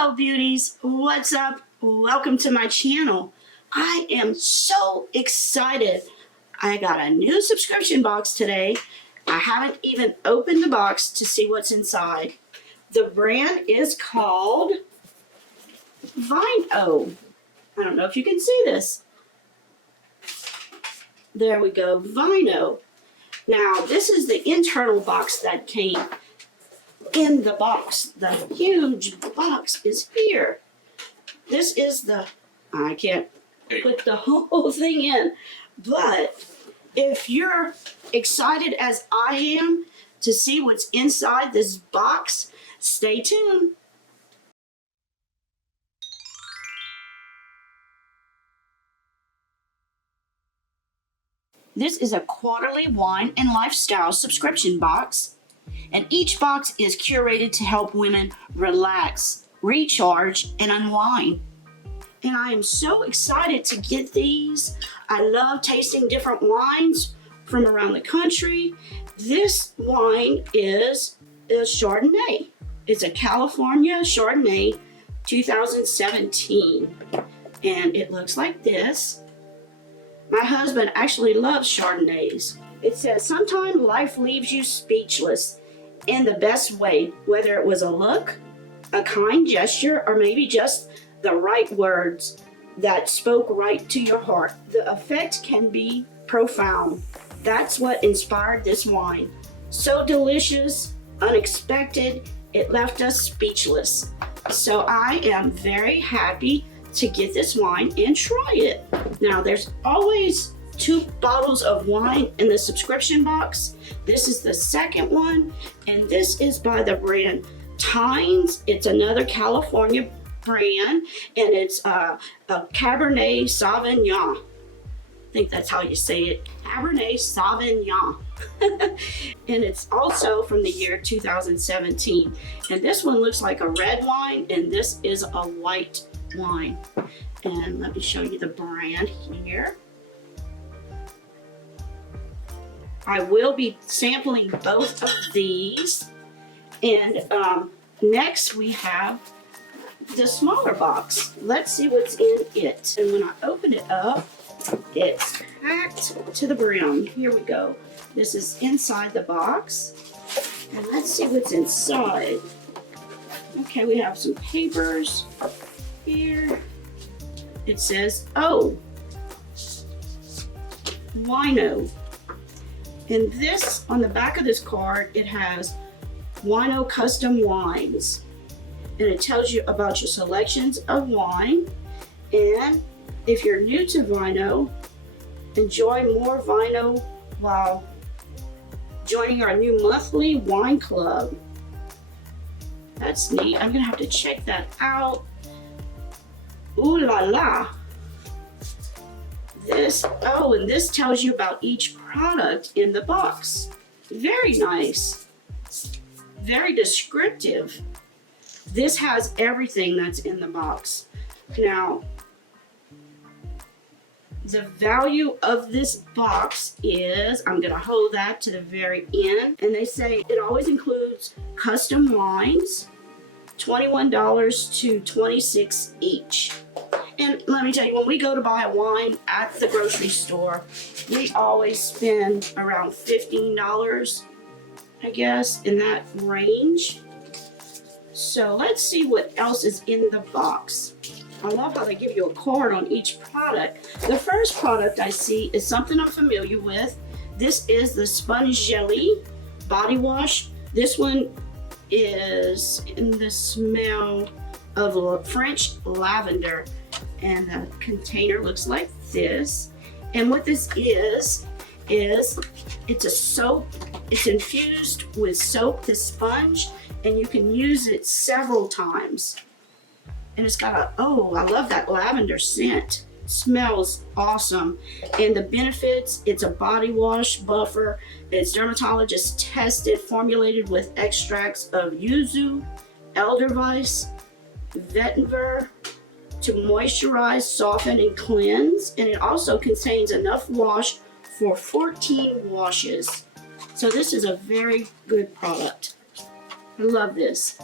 Hello beauties, what's up? Welcome to my channel. I am so excited. I got a new subscription box today. I haven't even opened the box to see what's inside. The brand is called Vino. I don't know if you can see this. There we go, Vino. Now this is the internal box that came in the box. The huge box is here. This is the, I can't put the whole thing in, but if you're excited as I am to see what's inside this box, stay tuned. This is a quarterly wine and lifestyle subscription box, and each box is curated to help women relax, recharge, and unwind. And I am so excited to get these. I love tasting different wines from around the country. This wine is a Chardonnay. It's a California Chardonnay 2017. And it looks like this. My husband actually loves Chardonnays. It says, sometimes life leaves you speechless in the best way, whether it was a look, a kind gesture, or maybe just the right words that spoke right to your heart. The effect can be profound. That's what inspired this wine. So delicious, unexpected, it left us speechless. So I am very happy to get this wine and try it. Now there's always 2 bottles of wine in the subscription box. This is the second one, and this is by the brand Tartist. It's another California brand, and it's a Cabernet Sauvignon. I think that's how you say it, Cabernet Sauvignon. And it's also from the year 2017. And this one looks like a red wine, and this is a white wine. And let me show you the brand here. I will be sampling both of these. And next we have the smaller box. Let's see what's in it. And when I open it up, it's packed to the brim. Here we go. This is inside the box. And let's see what's inside. Okay, we have some papers here. It says, oh, Wino. And this, on the back of this card, it has Wino custom wines. And it tells you about your selections of wine. And if you're new to Vino, enjoy more Vino while joining our new monthly wine club. That's neat. I'm gonna have to check that out. Ooh la la. This, oh, and this tells you about each product in the box. Very nice. Very descriptive. This has everything that's in the box. Now, the value of this box is, I'm gonna hold that to the very end, and they say it always includes custom wines, $21 to $26 each. And let me tell you, when we go to buy a wine at the grocery store, we always spend around $15, I guess, in that range. So let's see what else is in the box. I love how they give you a card on each product. The first product I see is something I'm familiar with. This is the Sponge Jelly Body Wash. This one is in the smell of French lavender. And the container looks like this. And what this is it's a soap. It's infused with soap, this sponge, and you can use it several times. And it's got a, oh, I love that lavender scent. It smells awesome. And the benefits, it's a body wash buffer. It's dermatologist tested, formulated with extracts of yuzu, elderweiss, vetiver, to moisturize, soften, and cleanse. And it also contains enough wash for 14 washes. So this is a very good product. I love this.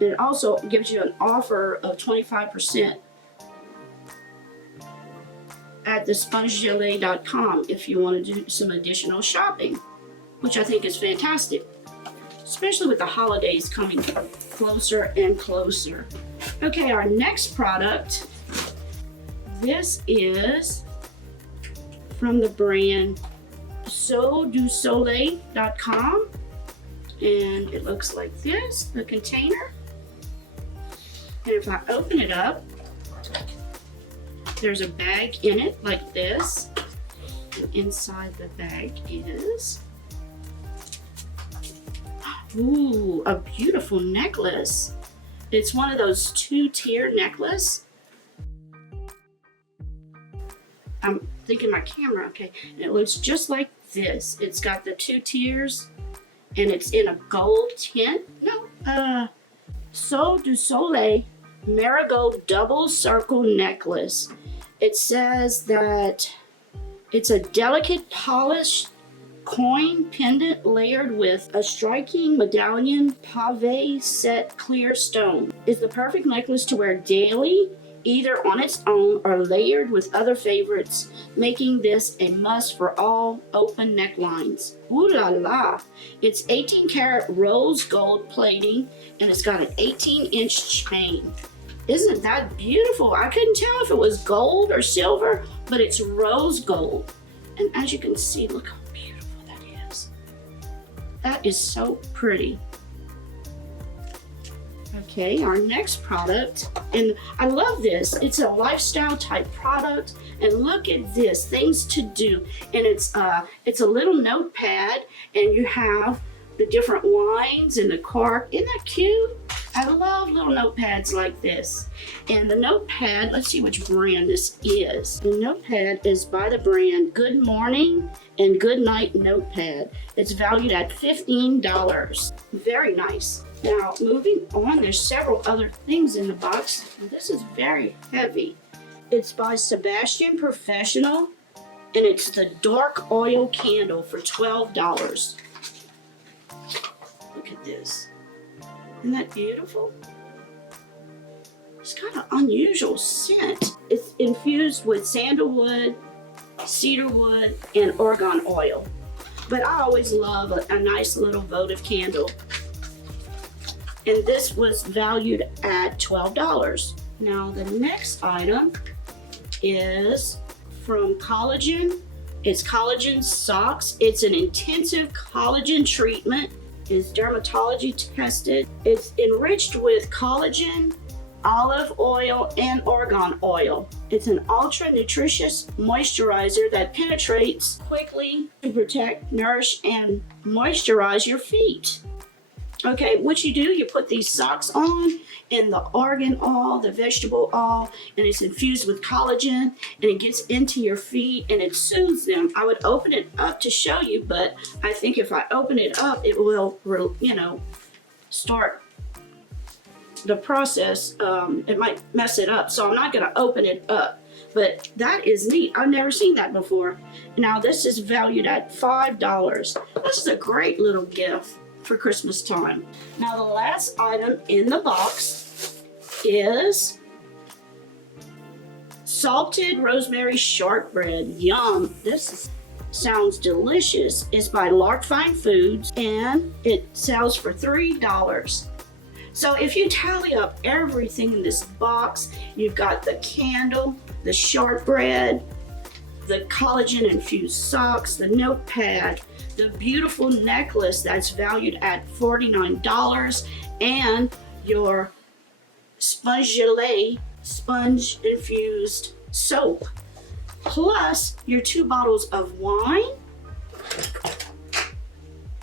It also gives you an offer of 25% at thespongegelée.com if you want to do some additional shopping, which I think is fantastic, especially with the holidays coming closer and closer. Okay, our next product, this is from the brand sodusoleil.com, and it looks like this, the container. And if I open it up, there's a bag in it like this, and inside the bag is, ooh, a beautiful necklace. It's one of those 2-tier necklace. I'm thinking my camera, okay. And it looks just like this. It's got the 2 tiers, and it's in a gold tint. Sol du Soleil Marigold Double Circle Necklace. It says that it's a delicate polished coin pendant layered with a striking medallion pave set clear stone. It's the perfect necklace to wear daily, either on its own or layered with other favorites, making this a must for all open necklines. Ooh la la! It's 18 karat rose gold plating, and it's got an 18-inch chain. Isn't that beautiful? I couldn't tell if it was gold or silver, but it's rose gold. And as you can see, look how beautiful that is. That is so pretty. Okay, our next product, and I love this. It's a lifestyle type product, and look at this, things to do. And it's a little notepad, and you have the different wines and the cork. Isn't that cute? I love little notepads like this. And the notepad, let's see which brand this is. The notepad is by the brand Good Morning and Good Night Notepad. It's valued at $15. Very nice. Now, moving on, there's several other things in the box. This is very heavy. It's by Sebastian Professional, and it's the dark oil candle for $12. Look at this. Isn't that beautiful? It's got an unusual scent. It's infused with sandalwood, cedarwood, and argan oil. But I always love a nice little votive candle. And this was valued at $12. Now the next item is from Collagen. It's collagen socks. It's an intensive collagen treatment. It's dermatology tested. It's enriched with collagen, olive oil, and argan oil. It's an ultra nutritious moisturizer that penetrates quickly to protect, nourish, and moisturize your feet. Okay, what you do, you put these socks on and the argan oil, the vegetable oil, and it's infused with collagen, and it gets into your feet and it soothes them. I would open it up to show you, but I think if I open it up, it will, start the process. It might mess it up, so I'm not gonna open it up. But that is neat. I've never seen that before. Now this is valued at $5. This is a great little gift for Christmas time. Now the last item in the box is salted rosemary shortbread. Yum! Sounds delicious. It's by Larkfine Foods, and it sells for $3. So if you tally up everything in this box, you've got the candle, the shortbread, the collagen infused socks, the notepad, the beautiful necklace that's valued at $49, and your Spongegelée sponge infused soap, plus your 2 bottles of wine.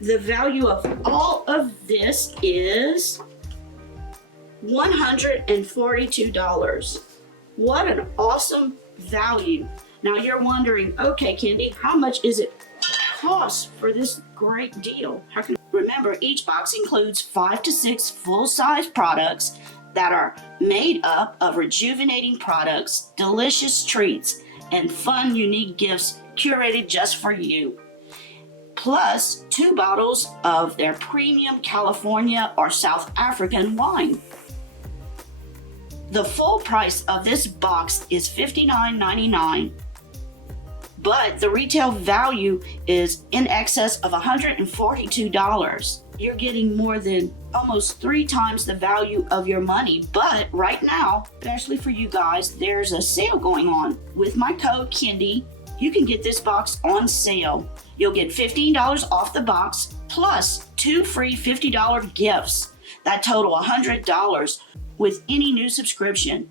The value of all of this is $142. What an awesome value. Now you're wondering, okay, Kendy, how much is it cost for this great deal? Remember, each box includes 5 to 6 full-size products that are made up of rejuvenating products, delicious treats, and fun, unique gifts curated just for you. plus 2 bottles of their premium California or South African wine. The full price of this box is $59.99, but the retail value is in excess of $142. You're getting more than almost 3 times the value of your money. But right now, especially for you guys, there's a sale going on. With my code Kendy, you can get this box on sale. You'll get $15 off the box plus 2 free $50 gifts that total $100 with any new subscription.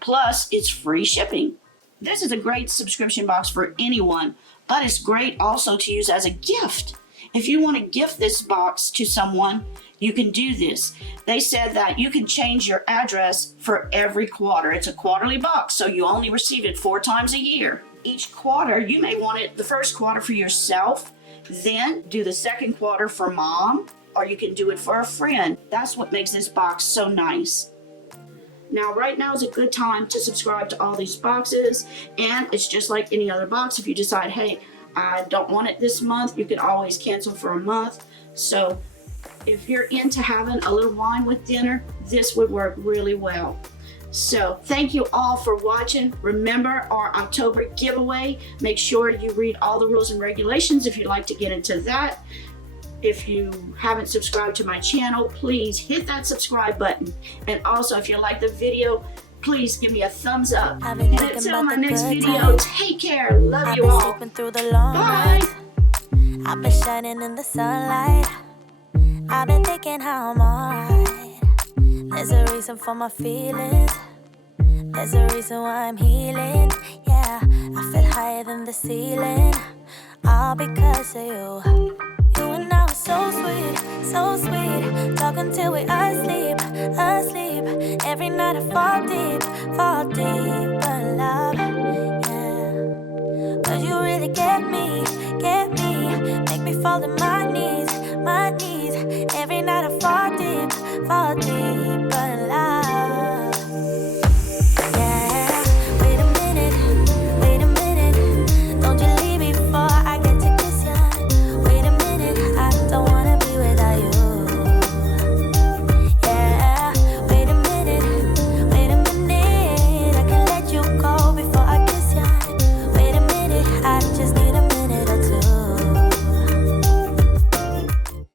Plus, it's free shipping. This is a great subscription box for anyone, but it's great also to use as a gift. If you want to gift this box to someone, you can do this. They said that you can change your address for every quarter. It's a quarterly box, so you only receive it 4 times a year. Each quarter, you may want it the first quarter for yourself, then do the second quarter for mom, or you can do it for a friend. That's what makes this box so nice. Now, right now is a good time to subscribe to all these boxes, and it's just like any other box. If you decide, hey, I don't want it this month, you can always cancel for a month. So if you're into having a little wine with dinner, this would work really well. So thank you all for watching. Remember our October giveaway. Make sure you read all the rules and regulations if you'd like to get into that. If you haven't subscribed to my channel, please hit that subscribe button. And also, if you like the video, please give me a thumbs up. And until my next video, take care. Love you all. Bye. I've been shining in the sunlight. I've been thinking how I'm alright. There's a reason for my feelings. There's a reason why I'm healing. Yeah, I feel higher than the ceiling. All because of you. You and I were so sweet, so sweet. Talking till we asleep, asleep. Every night I fall deep, but love, yeah. 'Cause you really get me, make me fall to my knees. Every night I fall deep,